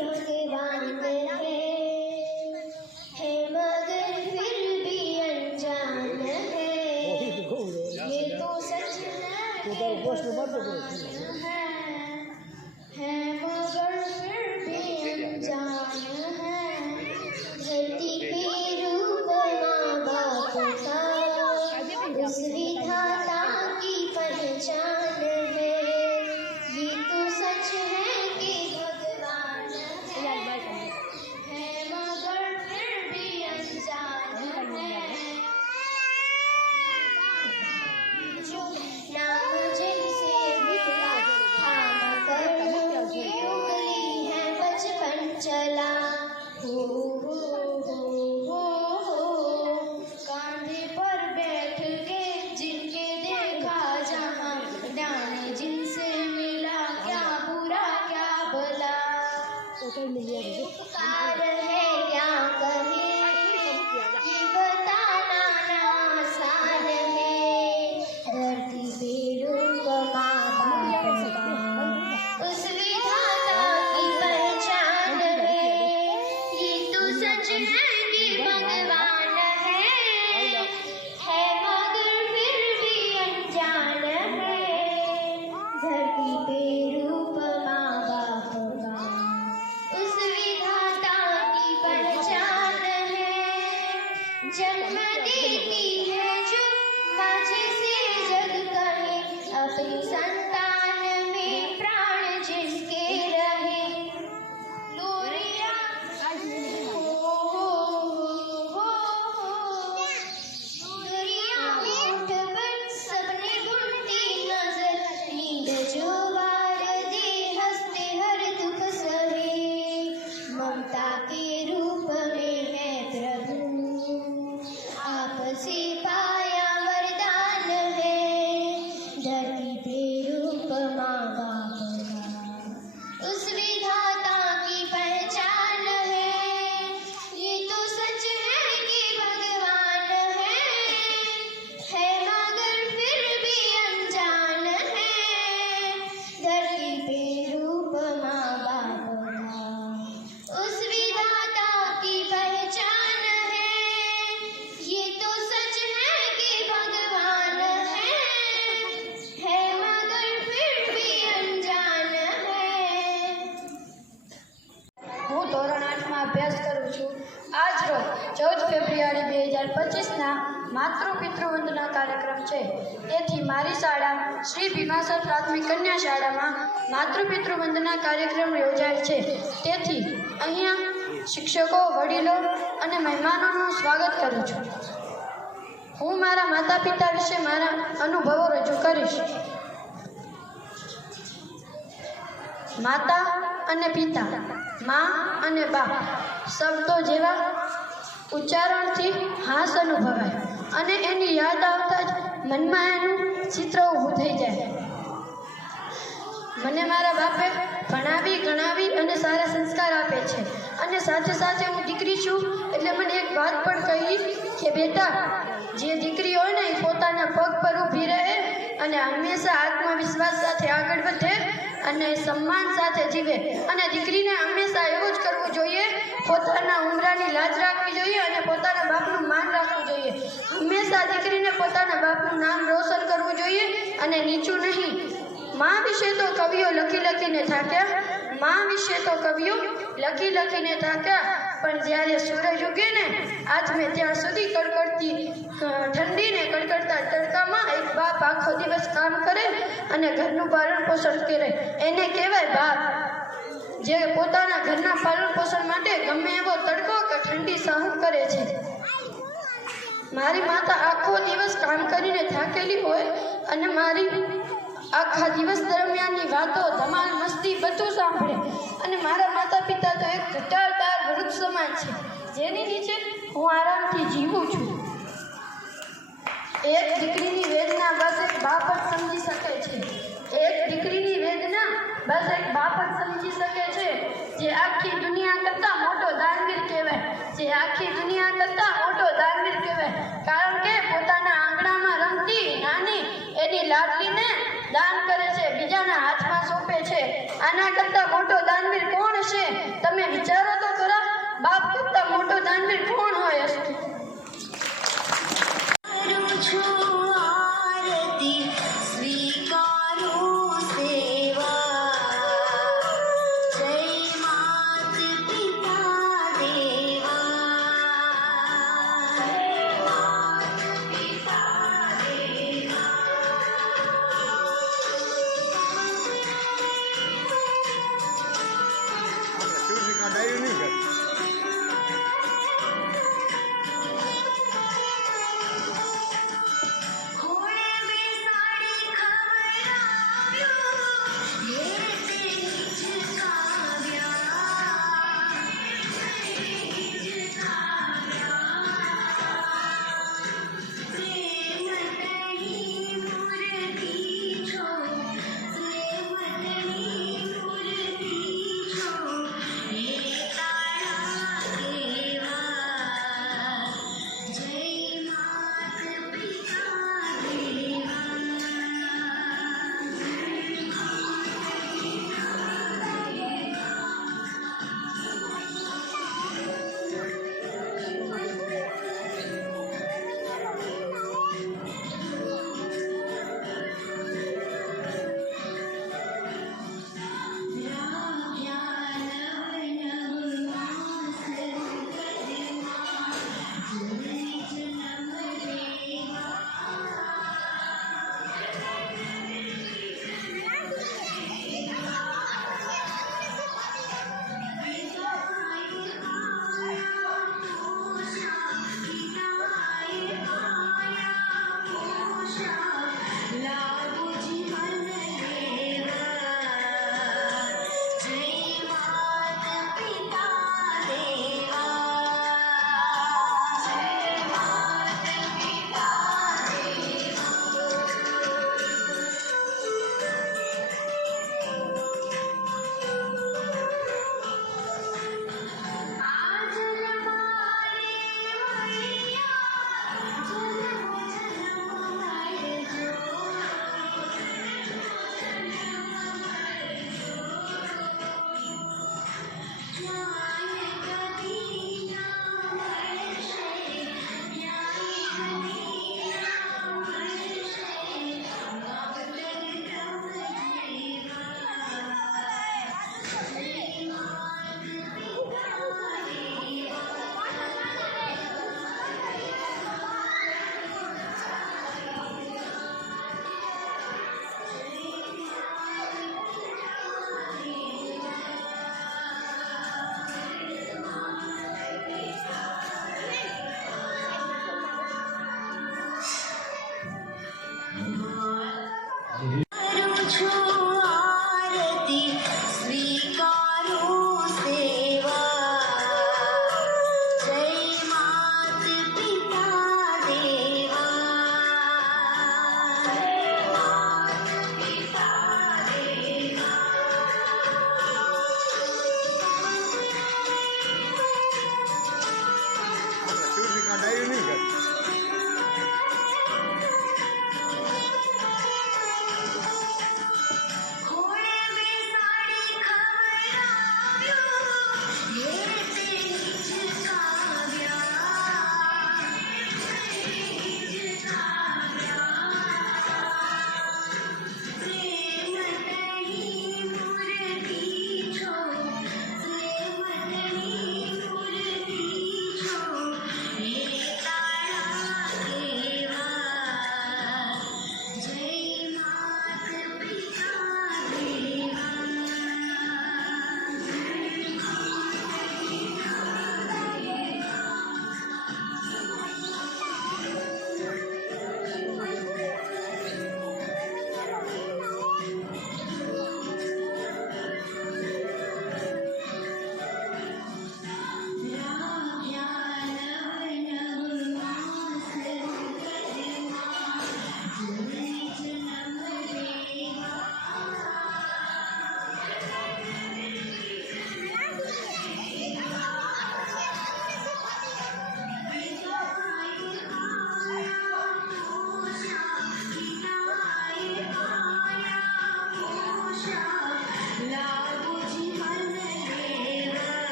भगवान है मगर फिर भी अनजान है। ये तो सच है मगर फिर भी अनजान है। धरती पे रूप माँ बाप का उस विधाता की पहचान है। ये तो सच है कि भगवान है मगर फिर भी अनजान है। जो नाम जिनसे मिला थाम कर उनकी उंगली है बचपन चला। हो कांधे पर बैठ के जिनके देखा जहाँ डाने जिनसे मिला क्या बुरा क्या भला। पुकार है क्या कहे ये बताना ना आसान है। धरती पे रूप माँ बाप का उस विधाता की पहचान है। ये तो सच है कि भगवान है मगर फिर भी अनजान है। धरती पे रूप माँ बाप का उस विधाता की पहचान है। जन्म देती है जो माझे से जग कहे अपनी संतान में प्राण जिसके रहे। लोरिया दुनिया उठ पर सबने ढूंढती नजर नींद जो वार दे हंसते हर दुख सहे। ममता के रूप में है प्रभु आपसे पाया वरदान है। धरती पे रूप माँ बाप का उस विधाता की पहचान है। ये तो सच है कि भगवान है मगर फिर भी अनजान है। धरती पे रूप माँ बाप का उस विधाता की पहचान है। ये तो सच है कि भगवान है मगर फिर भी अनजान है। હું ધોરણ 8માં અભ્યાસ કરું છું। આજ રોજ 14 ફેબ્રુઆરી 2025ના માતૃપિતૃ વંદના કાર્યક્રમ છે। તેથી મારી શાળા શ્રી ભીમાસર પ્રાથમિક કન્યા શાળામાં માતૃપિતૃ વંદના કાર્યક્રમ યોજાય છે। તેથી અહીંયા શિક્ષકો વડીલો અને મહેમાનોનું સ્વાગત કરું છું। હું મારા માતા પિતા વિશે મારા અનુભવો રજૂ કરીશ। માતા અને પિતા, મા અને બાપ શબ્દો જેવા ઉચ્ચારણથી હાસ અનુભવાય અને એની યાદ આવતા જ મનમાં એનું ચિત્ર ઊભું થઈ જાય। મને મારા બાપે ભણાવી ગણાવી અને સારા સંસ્કાર આપે છે અને સાથે સાથે હું દીકરી છું એટલે મને એક વાત પણ કહી કે બેટા જે દીકરી હોય ને એ પોતાના પગ પર ઊભી રહે અને હંમેશા આત્મવિશ્વાસ સાથે આગળ વધે અને સન્માન સાથે જીવે અને દીકરીને હંમેશા એવું જ કરવું જોઈએ। પોતાના ઉમરાની લાજ રાખવી જોઈએ અને પોતાના બાપનું માન રાખવું જોઈએ। હંમેશા દીકરીને પોતાના બાપનું નામ રોશન કરવું જોઈએ અને નીચું નહીં। माँ विषे तो कविओ लखी लखीने थाक्या, माँ विषे तो कविओ लखी लखीने थाक्या, पण ज्यारे सूरज उगे ने आज में त्यार सुधी कड़कड़ती ठंडी ने कड़कड़ता तड़का में एक बाप आखो दिवस काम करे अने घरनु पालन पोषण करे एने कहेवाय बाप। जे पोताना घरना पालन पोषण माटे गमे एवो तड़को के ठंडी सहन करे छे। मारी माता आखो दिवस काम करीने थाकेली होय अने मारी आखा दिवस दरमियाननी वातो धमाल मस्ती बधुं सांभळे अने मारा माता पिता तो एक घटाळदार वृक्ष समान छे जेनी नीचे हूँ आरामथी जीवुं छुं। एक दीकरीनी वेदना बस एक बाप ज समजी शके छे। एक दीकरीनी वेदना बस एक बाप ज समजी शके छे। जे आखी दुनिया करता मोटो दानवीर कहेवाय, जे आखी दुनिया करता मोटो दानवीर कहेवाय। कारण के पोताना आंगणामां रमती नानी एनी लाडलीने दान करे छे, बीजाना हाथमां सोंपे छे। आना करता मोटो दानवीर कोण छे? તમે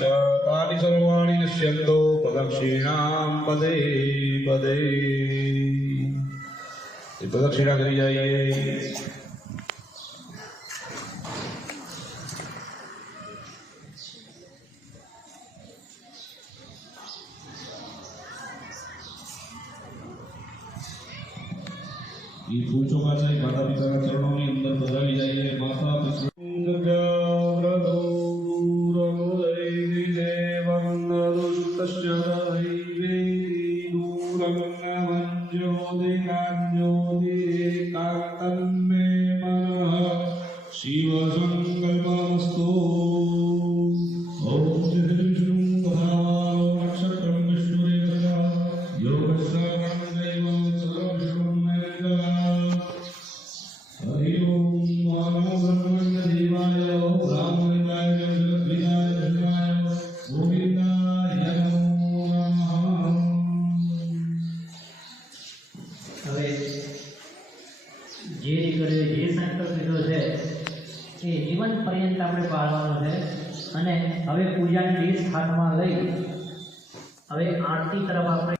च तानि सर्वाणि नश्यन्तो प्रदक्षिणां पदे पदे। प्रदक्षिणा करी जाइए। ये फूल चौका चाहिए माता पिता के चरणों में अंदर बधाई जाइए। माता पिता शिव संकल्पमस्तु। ओम नक्षत्रम विष्णुरेव योगश्रवणं दैव सर्वविष्णुमेव। हरि ओम नमो भगवते देवाय रामलिंगाय जगद्विनाय जगदाय गोविंदाय नमो नमः। હવે જે દીકરીએ જે સંકલ્પ લીધો છે એ જીવન પર્યંત આપણે પાળવાનો છે અને હવે પૂજાની ડીશ હાથમાં લઈ હવે આરતી તરફ આપણે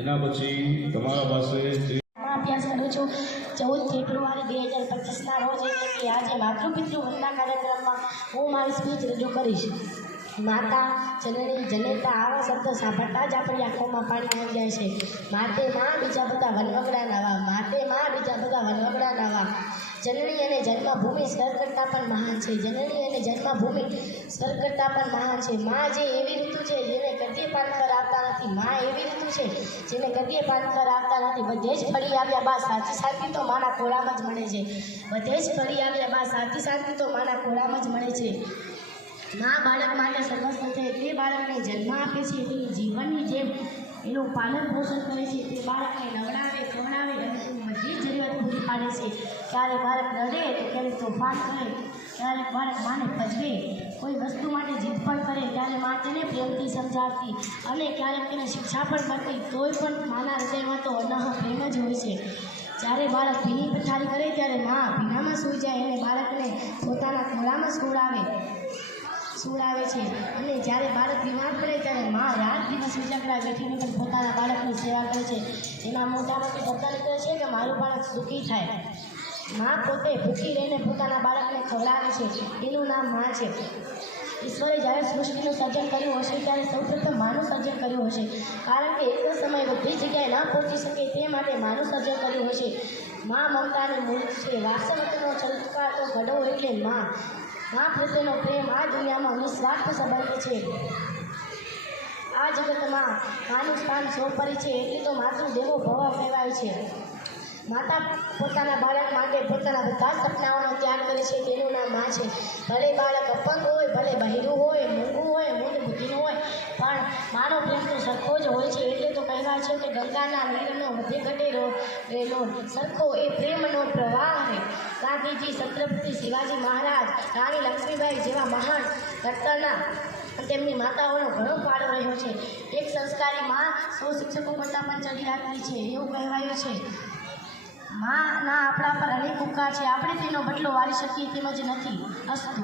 એના પછી તમારા પાસે અભ્યાસ કરું છું 14 ફેબ્રુઆરી 2025ના રોજ એટલે કે આજે માતૃપિતૃ વંદના કાર્યક્રમમાં હું મારી સ્પીચ રજૂ કરીશ. માતા જનની જનેતા આવા શબ્દ સાંભળતા જ આપણી આંખોમાં પાણી આવી જાય છે. માતે માં બીજા બધા વનવગડા નાવા, માતે માં બીજા બધા વનવગડા નાવા. જનની અને જન્મભૂમિ સ્વર્ગ કરતાં પણ મહાન છે. જનની અને જન્મભૂમિ સ્વર્ગ કરતાં પણ મહાન છે. માં જે એવી ઋતુ છે જેને ગદ્ય પાનખર આવતા નથી. માં એવી ઋતુ છે જેને ગદ્ય પાનખર આવતા નથી. બધે જ ફરી આવ્યા બાદ સાચી શાંતિ તો માના ખોળામાં જ મળે છે. બધે જ ફરી આવ્યા બાદ સાચી શાંતિ તો માના ખોળામાં જ મળે છે. માં બાળક માટે સર્વસ્વ છે. તે બાળકને જન્મ આપે છે, તેની જીવનની જેમ એનું પાલન પોષણ કરે છે. તે બાળકને નવડાવે, ખવડાવે અને તેની બધી જ જરૂરિયાત પૂરી પાડે છે. ક્યારેક બાળક રડે તો ક્યારેક તોફાન કરે, ક્યારેક બાળક માને ભજવે, કોઈ વસ્તુ માટે જીદ પણ કરે ત્યારે માં તેને પ્રેમથી સમજાવતી અને ક્યારેક તેને શિક્ષા પણ કરતી. તોય પણ માના હૃદયમાં તો અનહ પ્રેમ જ હોય છે. જ્યારે બાળક ભીની પથારી કરે ત્યારે માં ભીનામાં સૂઈ જાય અને બાળકને પોતાના ખોળામાં સુવડાવે છે. અને જ્યારે બાળક બીમાર પડે ત્યારે માં રાત દિવસ ઉજાગરા બેઠીને પણ પોતાના બાળકની સેવા કરે છે. એના મોઢામાંથી શબ્દ નીકળે છે કે મારું બાળક સુખી થાય. માં પોતે ભૂખી રહીને પોતાના બાળકને ખવડાવે છે. એનું નામ માં છે. ઈશ્વરે જ્યારે સૃષ્ટિનું સર્જન કર્યું હશે ત્યારે સૌપ્રથમ માનું સર્જન કર્યું હશે, કારણ કે એક જ સમયે બધી જગ્યાએ ના પહોંચી શકે તે માટે માનું સર્જન કર્યું હશે. મા મમતાની મૂળ છે, વાસણનો છલકાતો ઘડો એટલે મા. મા પ્રત્યેનો પ્રેમ આ દુનિયામાં નિસ્વાર્થ સંબંધ છે. આ જગતમાં માનું સ્થાન સૌપરી છે, એટલે તો માતૃદેવો ભવ કહેવાય છે. માતા પોતાના બાળક માટે પોતાના બધા સપનાઓનો ત્યાગ કરે છે, તેનું નામ મા છે. ભલે બાળક અપંગ હોય, ભલે બહેરું હોય, મૂંગું હોય, મૂંડ બુદ્ધિનું હોય, પણ માનો પ્રેમ તો સરખો જ હોય છે. એટલે તો કહેવાય છે કે ગંગાના નીરનો વધે ઘટે રેલો સરખો એ પ્રેમનો પ્રવાહ છે. ગાંધીજી, છત્રપતિ શિવાજી મહારાજ, રાણી લક્ષ્મીબાઈ જેવા મહાન કરતાના તેમની માતાઓનો ઘણો ફાળો રહ્યો છે. એક સંસ્કારી માં 100 શિક્ષકો કરતાં પણ ચડી રાખી છે, એવું કહેવાયું છે. માં ના આપણા પર અનેક ઉપકાર છે, આપણે તેનો બદલો વાળી શકીએ તેમ જ નથી. અસ્તુ.